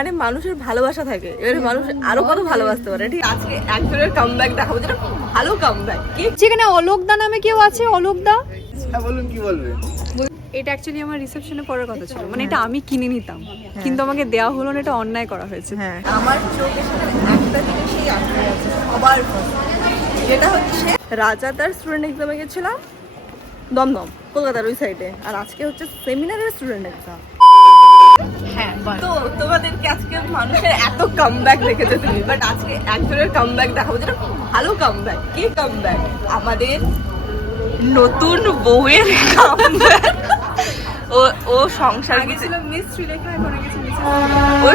মানে মানুষের ভালোবাসা থাকে, এবারে মানুষ আরো কত ভালোবাসতে পারে। ঠিক আজকে একজনের কামব্যাক দেখাবো, যেটা খুব ভালো কামব্যাক। কি যেখানে অলোকদা নামে কেউ আছে, অলোকদা। বলুন কি বলবে। এটা অ্যাকচুয়ালি আমার রিসেপশনে পড়ার কথা ছিল, মানে এটা আমি কিনে নিতাম, কিন্তু আমাকে দেওয়া হলো না, এটা অন্যায় করা হয়েছে। হ্যাঁ, আমার চোখের সামনে একটা জিনিসই আটকে আছে সবার প্রথম, যেটা হচ্ছে রাজা তার স্টুডেন্ট এক্সামে গেছিলাম দমদম কলকাতার ওই সাইডে, আর আজকে হচ্ছে সেমিনারের স্টুডেন্ট এক্সাম। হ্যাঁ, তো তোমাদেরকে আজকে মানুষের এত কামব্যাক দেখেছো তুমি, বাট আজকে একজনের কামব্যাক দেখাবো, যেটা খুব ভালো কামব্যাক। কি কামব্যাক? আমাদের নতুন বউয়ের কামব্যাক। ও সংসার গেছিলাম মিস শ্রীলেখা, এখন গেছি মিস ও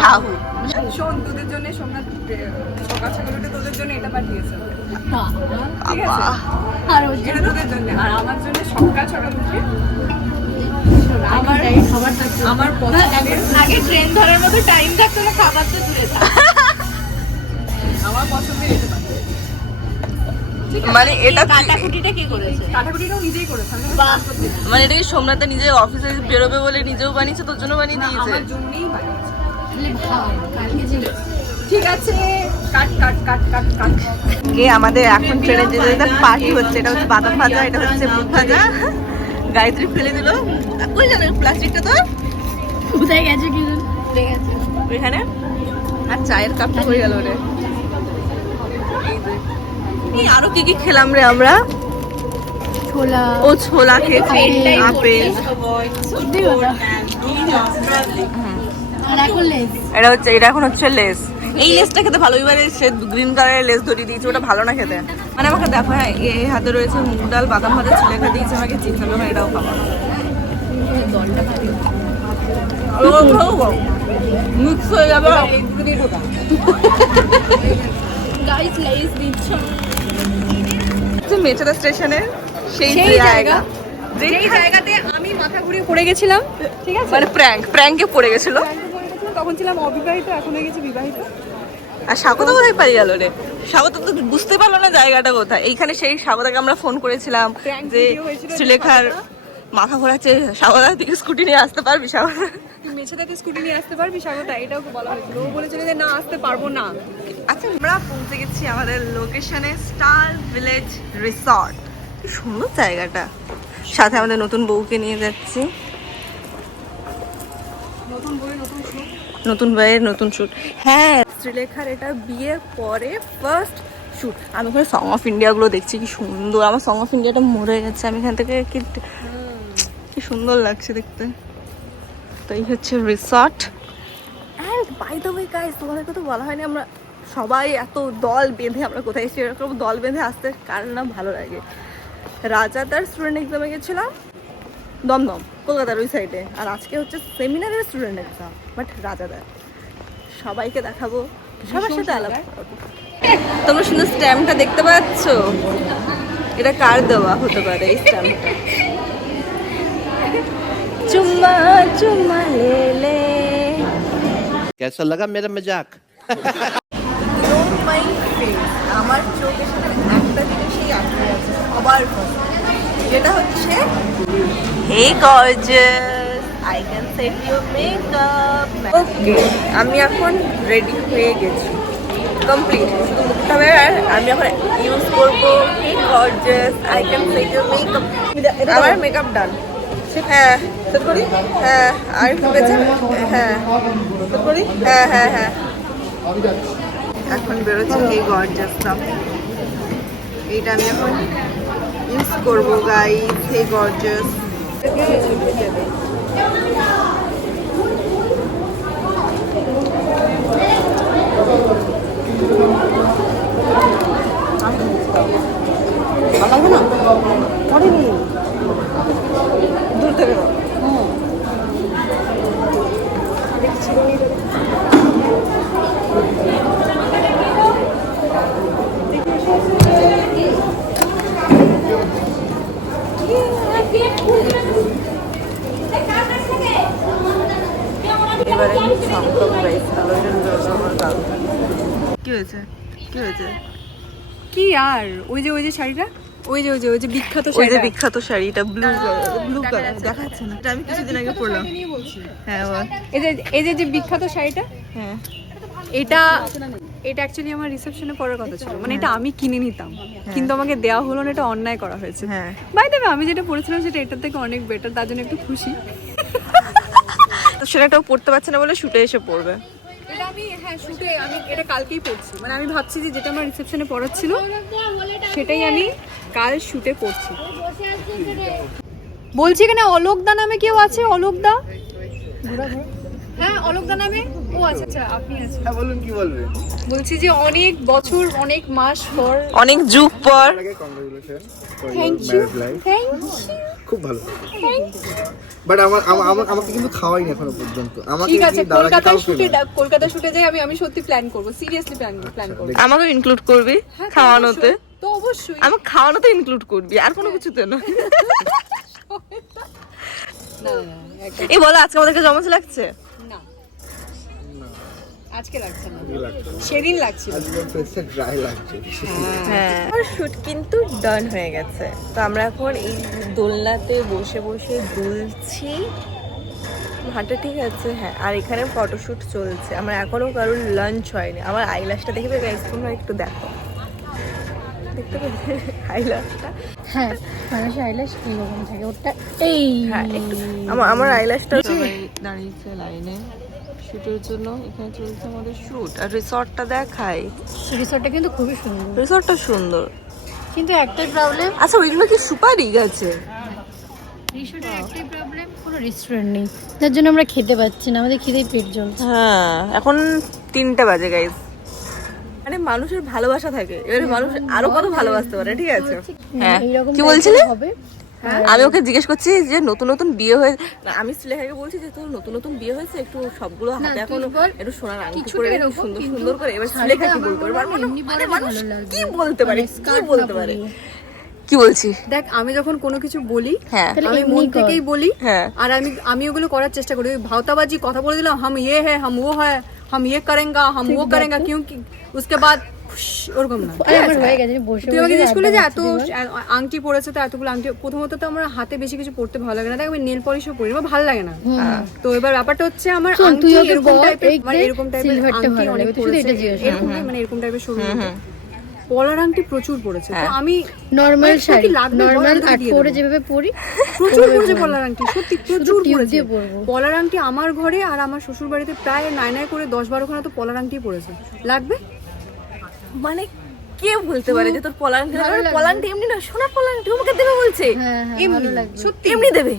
সাহু। শোন, তোদের জন্য সোমনাথ সকাল সকাল উঠে তোদের জন্য এটা পাঠিয়েছে, ঠিক বাবা। আছে? আর এটা তোদের জন্য, আর আমার জন্য সকাল সকাল উঠে আমার আগে ট্রেন ধরার মতো টাইম থাকতো না, খাবার তো দূরে থাক। আমার পছন্দের এটা পাঠিয়েছে। মানে এটা কাটাকুটিটা কে করেছে? কাটাকুটিটাও নিজেই করেছে, আমি বাস করতে না। মানে এটা কি সোমনাথ নিজে অফিসে বেরোবে বলে নিজেও বানিয়েছে, তোর জন্য বানিয়ে দিয়েছে? আমার জন্যই বানিয়েছে। ঠিক আছে, কাট কাট কাট কাট কাট। কে আমাদের এখন ট্রেনে যেতে যেতে পার্টি হচ্ছে। এটা হচ্ছে বাদাম ভাজা, এটা হচ্ছে মুগ ভাজা। গায়ত্রী ফেলে দিল। কই জানো প্লাস্টিকটা? তো কোথায় গেছে কি ওইখানে। আর চায়ের কাপটা হয়ে গেল রে। এই আরো কি কি খেলাম রে আমরা? ছোলা, ও ছোলা খেয়েছি, আপেল। এটা এখন হচ্ছে লেস। এই লেসটা খেতে ভালো, এবারে সে গ্রিন কালারের লেস ধরিয়ে দিয়েছে, ওটা ভালো না খেতে। মানে আমাকে দেখো, হ্যাঁ এই হাতে রয়েছে মুগ ডাল, বাদাম ভাজা, ছিলেখা দিয়েছে আমাকে চিপস, আমি এটাও খাবো। মিক্স হয়ে যাবে। মেচেদা স্টেশনের সেই জায়গা, যেই জায়গাতে আমি মাথা ঘুরিয়ে পড়ে গেছিলাম, ঠিক আছে? মানে প্র্যাঙ্কে পড়ে গেছিল। তখন ছিলাম অবিবাহিত, এখন হয়ে গেছি বিবাহিত। আর স্বাগত কোথায় পালিয়ে গেল রে? স্বাগত তো বুঝতে পারলো না জায়গাটা কোথায়। এইখানে সেই স্বাগতাকে আমরা ফোন করেছিলাম যে শ্রীলেখার মাথা ঘোরাচ্ছে, স্বাগতা থেকে স্কুটি নিয়ে আসতে পারবি? স্বাগতা মেছেদাতে স্কুটি নিয়ে আসতে পারবি? স্বাগতা এটাও বলা হয়েছিল, ও বলেছিল যে না, আসতে পারবো না। আচ্ছা, আমরা পৌঁছে গেছি আমাদের লোকেশনে, স্টার ভিলেজ রিসর্ট। কি সুন্দর জায়গাটা। সাথে আমাদের নতুন বউকে নিয়ে যাচ্ছি। নতুন বইয়ের নতুন শুট। হ্যাঁ, শ্রীলেখার এটা বিয়ের পরে ফার্স্ট শুট। আমি ওখানে সং অফ ইন্ডিয়াগুলো দেখছি, কি সুন্দর। আমার সং অফ ইন্ডিয়াটা মরে গেছে, আমি এখান থেকে কি সুন্দর লাগছে দেখতে। তো এই হচ্ছে resort. And by the way guys, তোমাদেরকে তো বলা হয়নি, আমরা সবাই এত দল বেঁধে আমরা কোথায় এসেছি। এরকম দল বেঁধে আসতে কার না ভালো লাগে। রাজা তার স্টুডেন্ট এক্সামে গেছিলাম দমদম কলকাতার ওই সাইডে, আর আজকে হচ্ছে সেমিনারের স্টুডেন্ট এক্সাম, বাট রাজাদার। সবাইকে দেখাবো, সবার সাথে আলাপ করবো। তোমরা সুন্দর স্ট্যাম্পটা দেখতে পাচ্ছ? এটা কার দেওয়া হতে পারে এই স্ট্যাম্পটা? চুম্মা চুম্মা লে। कैसा लगा मेरा मजाक? আমার চোখের সামনে একটা জিনিসই আটকে আছে সবার প্রথম, যেটা হচ্ছে hey gorgeous, I can set your makeup. Okay, আমি এখন রেডি হয়ে গেছি, কমপ্লিট। শুধু মুখটা আর আমি এখন ইউজ করবো hey gorgeous, I can set your makeup. আমার মেকআপ ডান। হ্যাঁ সেট করি। হ্যাঁ আর একটু বেঁচে। হ্যাঁ সেট করি। হ্যাঁ হ্যাঁ হ্যাঁ। এখন বেরোচ্ছে এই গর্জাসটা, এইটা আমি এখন ইউজ করবো গাইস। এই গর্জাস দূর থেকে এবারে কি হয়েছে? কি হয়েছে? কি আর ওই যে শাড়িটা ওই যে বিখ্যাত ওই যে বিখ্যাত শাড়িটা ব্লু কালার দেখাচ্ছে না, এটা আমি কিছুদিন আগে পরলাম। হ্যাঁ বল। এই যে বিখ্যাত শাড়িটা, হ্যাঁ এটা অ্যাকচুয়ালি আমার রিসেপশনে পরার কথা ছিল, মানে এটা আমি কিনে নিতাম, কিন্তু আমাকে দেওয়া হলো না, এটা অন্যায় করা হয়েছে। হ্যাঁ বাই দ্য ওয়ে আমি যেটা পরেছিলাম সেটা এটার থেকে অনেক বেটার, তার জন্য একটু খুশি। তো সেটাও পড়তে পারছে না বলে শুটে এসে পড়বে। এটা আমি শুটে আমি এটা কালকেই পরছি, মানে আমি ভাবছি যে যেটা আমার রিসেপশনে পরার ছিল সেটাই আমি কাল শুটে পরছি। বলছি এখানে অলোকদা নামে কেউ আছে? অলোকদা? হ্যাঁ অলোকদা নামে। ও আচ্ছা আচ্ছা, আপনি আছেন। হ্যাঁ বলুন কি বলবেন। বলছি যে অনেক বছর অনেক মাস পর, অনেক যুগ পর। Congratulation for thank your you marriage life. Thank খুব ভালো। বাট আমাকে কিন্তু খাওয়াইনি এখনো পর্যন্ত। আমাকে ঠিক আছে, কি দাদাকে কলকাতা শুটে যাই আমি সত্যি প্ল্যান করব, সিরিয়াসলি প্ল্যান করব। আমাকে ইনক্লুড করবি হ্যাঁ, তো খাওয়ানোতে? তো অবশ্যই। আমাকে খাওয়ানোতে ইনক্লুড করবি, আর কোনো কিছুতে না। না একদম এই বলো আজকে আমাদেরকে জমজ লাগছে? না, আজকে লাগছে না, সেদিন লাগছিল। আজকে ফেসটা ড্রাই লাগছে। হ্যাঁ আর শুট কিন্তু ডান হয়ে গেছে। তো আমরা এখন এই দোলনাতে বসে বসে দুলছি, হাঁটা ঠিক আছে। হ্যাঁ আর এখানে ফটোশুট চলছে। আমরা এখনো কারোর লাঞ্চ হয়নি। আমার আইল্যাশটা দেখে দেবে, তোমরা একটু দেখো, দেখতে পাবে আইল্যাশটা? হ্যাঁ মানুষের আইল্যাশ এরকম থাকে, ওটা এই হ্যাঁ একটু আমার আইল্যাশটা দাঁড়িয়েছে লাইনে শুটের জন্য। এখানে চলছে আমাদের শুট। আর রিসর্টটা দেখাই, রিসর্টটা কিন্তু খুবই সুন্দর, রিসর্টটা সুন্দর, কিন্তু একটাই প্রবলেম। আচ্ছা ওইগুলো কি সুপারি গাছে? রিসর্টের একটাই প্রবলেম, কোনো রেস্টুরেন্ট নেই, যার জন্য আমরা খেতে পাচ্ছি না, আমাদের খিদেই পেট জ্বলছে। হ্যাঁ এখন 3টা বাজে গাইস। মানে মানুষের ভালোবাসা থাকে, এবারে মানুষ আরো কত ভালোবাসতে পারে, ঠিক আছে? হ্যাঁ এইরকম কি বলছিলে? হবে। আমি ওকে জিজ্ঞেস করছি যে নতুন নতুন বিয়ে হয়ে, না, আমি শ্রীলেখাকে বলছি যে তোর নতুন নতুন বিয়ে হয়েছে, একটু সবগুলো হাতে এখন একটু সোনার আংটি করে রেখে সুন্দর সুন্দর করে। এবার শ্রীলেখা কি বলতে পারে? মানে মানুষ কি বলতে পারে, কি বলতে পারে? কি বলছি দেখ, আমি যখন কোনো কিছু বলি, হ্যাঁ আমি মন থেকেই বলি। হ্যাঁ আর আমি ওগুলো করার চেষ্টা করি। ওই ভাওতাবাজি কথা বলে দিলাম, হাম ইয়ে হ্যাঁ হাম ও হ্যাঁ হাম ইয়ে করেঙ্গা হাম ও করেঙ্গা क्योंकि उसके बाद ওরকম না। আরে আমার হয়ে গেছে, বসে তুই আমাকে বসে জিজ্ঞেস করলে যে আড্ডা এত মারছি এবার। আংটি পরেছে, তো এতগুলো আংটি, প্রথমত তো আমার হাতে বেশি কিছু পড়তে ভালো লাগে না। দেখ আমি নেল পলিশও পরি না, আমার ভালো লাগে না। তো এবার ব্যাপারটা হচ্ছে আমার শোন, আংটি তুই ওকে এরকম বল, টাইপের, এই মানে দেখ, এরকম টাইপের সিলভারটা আংটি ভালো অনেক লাগে, তুই শুধু পরেছে, এটা জিজ্ঞেস কর। এরকম মানে এরকম টাইপের সরু পলার আংটি প্রচুর পড়েছে। তো আমি নরমাল মানে শাড়ি, লাগবে বল, নরমাল আমি তোকে দিয়ে পরে দেবো। যেভাবে পরি প্রচুর পড়েছে পলার আংটি, সত্যি প্রচুর টিউব পড়েছে দিয়ে পরবো। পলার আংটি। আমার ঘরে আর আমার শ্বশুর বাড়িতে প্রায় নাই করে 10-12 খানা তো পলার আংটি পড়েছে। লাগবে মানে কে বলতে পারে যে তোর পলাংটি লাগবে? পলাংটি এমনি না, সোনার পলাংটি আমাকে দেবে বলছে। হ্যাঁ হ্যাঁ এমনি ভালো লাগবে। সত্যি এমনি দেবে?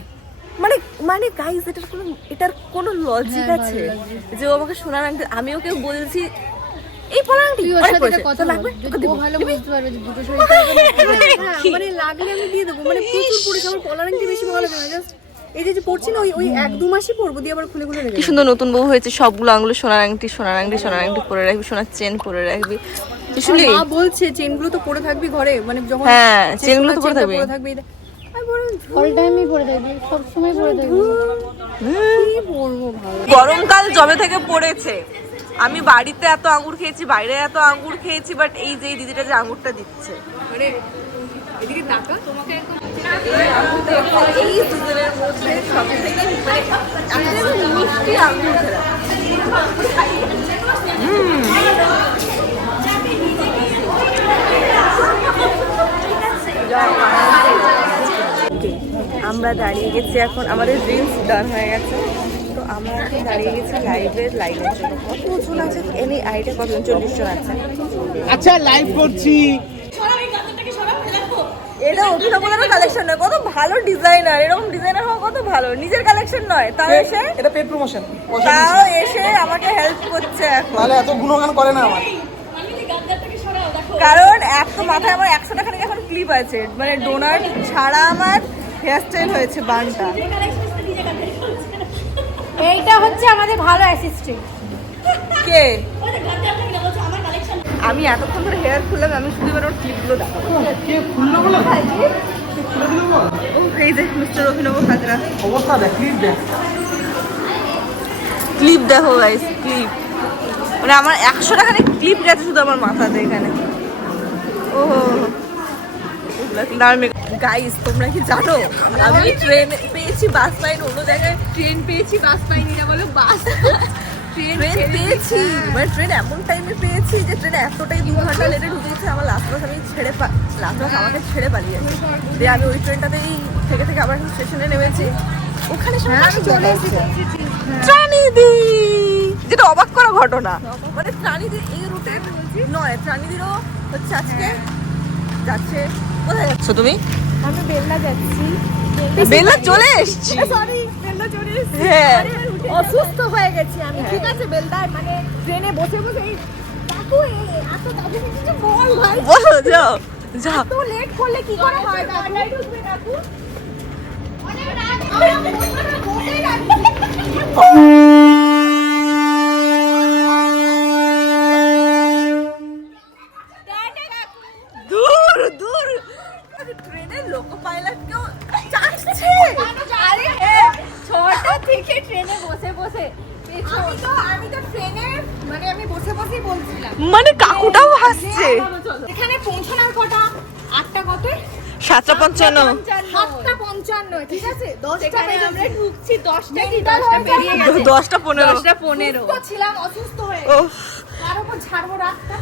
মানে মানে গাইস এটার কোনো লজিক আছে যে ও আমাকে সোনার আংটি? আমি ওকে বলছি এই পলাংটি তুই ওর অনেক সাথে পয়সা, একটা কথা তো বল, লাগবে? যদি তোকে দেবো। ও ভালো দিবি? বুঝতে পারবে যে দুটো শাড়ি পরবে না। হ্যাঁ, মানে লাগলে আমি দিয়ে দেবো। মানে প্রচুর পড়েছে, আমার পলার আংটি বেশি ভালো লাগে না। জাস্ট এই যে পড়ছি না, ওই 1-2 মাসই পরবো, দিয়ে আবার খুলে খুলে রেখে কি দেবো। সুন্দর নতুন বউ হয়েছে, সবগুলো আঙুলে সোনার আংটি সোনার আংটি সোনার আংটি পরে রাখবি, সোনার চেন পরে রাখবি। আমার মা বলছে চেনগুলো তো পরে থাকবি ঘরে, মানে যখন হ্যাঁ, যে চেনগুলো তো সোনার পরে চেনটা থাকবি। আমি বললাম, অল টাইমই পরে থাকবি, সব সময় পরে থাকবি। কি পরবো ভালো। গরমকাল জবে থেকে পড়েছে, আমি বাড়িতে এত আঙ্গুর খেয়েছি, বাইরে এত আঙ্গুর খেয়েছি, বাট এই যে এই দিদিটা যে আঙ্গুরটা দিচ্ছে, মানে এদিকে তাকা, তোমাকে একদম এই দুজনের মধ্যে সবথেকে মানে একেবারে মিষ্টি আঙ্গুর খেলা। আমরা দাঁড়িয়ে গেছি এখন, আমাদের ড্রিঙ্কস ডান হয়ে গেছে। তো আমরা এখন দাঁড়িয়ে গেছি লাইভের লাইনের জন্য। কতজন আছে এনি আইডিয়া? কতজন? 40 জন আছে। আচ্ছা লাইভ করছি। এটা অভিনবদের কালেকশন নয়, কত ভালো ডিজাইনার, এরকম ডিজাইনার হওয়া কত ভালো। নিজের কালেকশন নয়, তাও এসে এটা পেড প্রমোশন। তাও এসে আমাকে হেল্প করছে এখন। তাহলে এত গুণগান করে না আমার। কারণ এক তো মাথায় আমার 100 টাকা এখন ক্লিপ আছে, মানে ডোনার ছাড়া আমার হেয়ার স্টাইল হয়েছে বানটা। এইটা হচ্ছে আমাদের ভালো অ্যাসিস্ট্যান্ট। কে? আমি এতক্ষণ ধরে হেয়ার খুললাম, আমি শুধু এবার ওর ক্লিপগুলো দেখাবো। এই যে মিস্টার অভিনব হাজরা, অবস্থা দেখ, প্লিজ দেখ। ক্লিপ দেখো গাইস, ক্লিপ। মানে আমার 100 টাকা ক্লিপ গেছে শুধু আমার মাথাতে এখানে। ওহো গাইস তোমরা কি জানো আমি ট্রেন পেয়েছি বাস পাইনি, অন্য জায়গায় ট্রেন পেয়েছি বাস পাইনি না বলো বাস ট্রেন পেয়েছি, মানে ট্রেন এমন টাইমে পেয়েছি যে ট্রেন এতটাই 2 ঘন্টা লেটে ঢুকেছে, আমার লাস্ট বাস আমি লাস্ট বাস আমাকে ছেড়ে পালিয়েছে। দিয়ে আমি ওই ট্রেনটাতেই থেকে আবার স্টেশনে নেমেছি, ওখানে চলে এসেছি ত্রাণীদি, যেটা অবাক করা ঘটনা। মানে ত্রাণীদি এই রুটের নয়, ত্রাণীদিরও হচ্ছে আজকে যাচ্ছে। কোথায় যাচ্ছ তুমি? আমি বেল্লা যাচ্ছি। বেল্লা চলে এসছি। সরি বেল্লা চলে এসেছি। হ্যাঁ অসুস্থ হয়ে গেছি আমি, ঠিক আছে বেলদায় মানে ট্রেনে বসে বসে কাকু এত তাড়াতাড়ি কিছু বল ভাই, বলো যাও যাও। তো লেট করলে কি করে হয় দাদাই ঢুকবে কাকু অনেক রাত দূর দূর ট্রেনের লোকো পাইলট কেউ যাচ্ছে। আরে 6টা থেকে ট্রেনে বসে বসে আমি তো ট্রেনে মানে আমি বসে বসেই বলছিলাম মানে কাকুটাও হাসছে। এখানে পৌঁছানোর কটা 8টা কত 7:55 7:55 ঠিক আছে 10টা আমরা ঢুকছি 10টা কি 10টা পেরিয়ে গেছে 10:15 তো ছিলাম অসুস্থ হয়ে ও তার উপর ছাড়বো রাতটা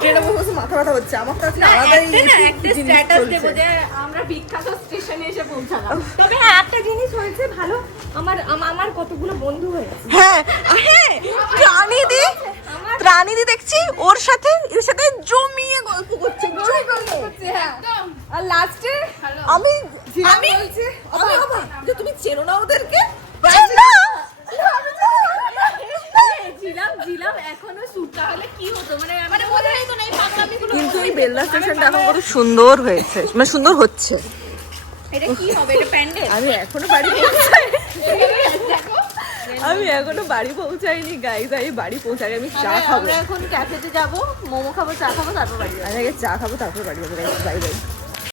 ট্রেনে বসে বসে মাথা ব্যথা হচ্ছে আমার, তো আজকে আলাদাই একটা জিনিস স্ট্যাটাস দেব চলছে। যে আমরা বিখ্যাত স্টেশনে এসে পৌঁছালাম। তবে হ্যাঁ একটা জিনিস হয়েছে ভালো, আমার কতগুলো বন্ধু হয়েছে। হ্যাঁ হ্যাঁ ত্রাণীদি দেখছি ওর সাথে এর সাথে জমিয়ে গল্প করছে। হ্যাঁ আর লাস্টে আমি আমি অবাক যে তুমি চেনো না ওদেরকে। জিলাম এখনো শুটা হলে কি হতো মানে বোঝাই তো নাই পাগলামিগুলো। কিন্তু এই বেল্লা স্টেশনটা এখন কত সুন্দর হয়েছে, মানে সুন্দর হচ্ছে। এটা কি হবে, এটা প্যান্ডেল? আমি এখনো বাড়ি পৌঁছাইনি গাইজ, আমি বাড়ি পৌঁছাই আমি চা খাবো। আমরা এখন ক্যাফেতে যাব, মোমো খাবো, চা খাবো, তারপর বাড়ি যাবো। আমি আগে চা খাবো তারপর বাড়ি যাবো। Bye bye.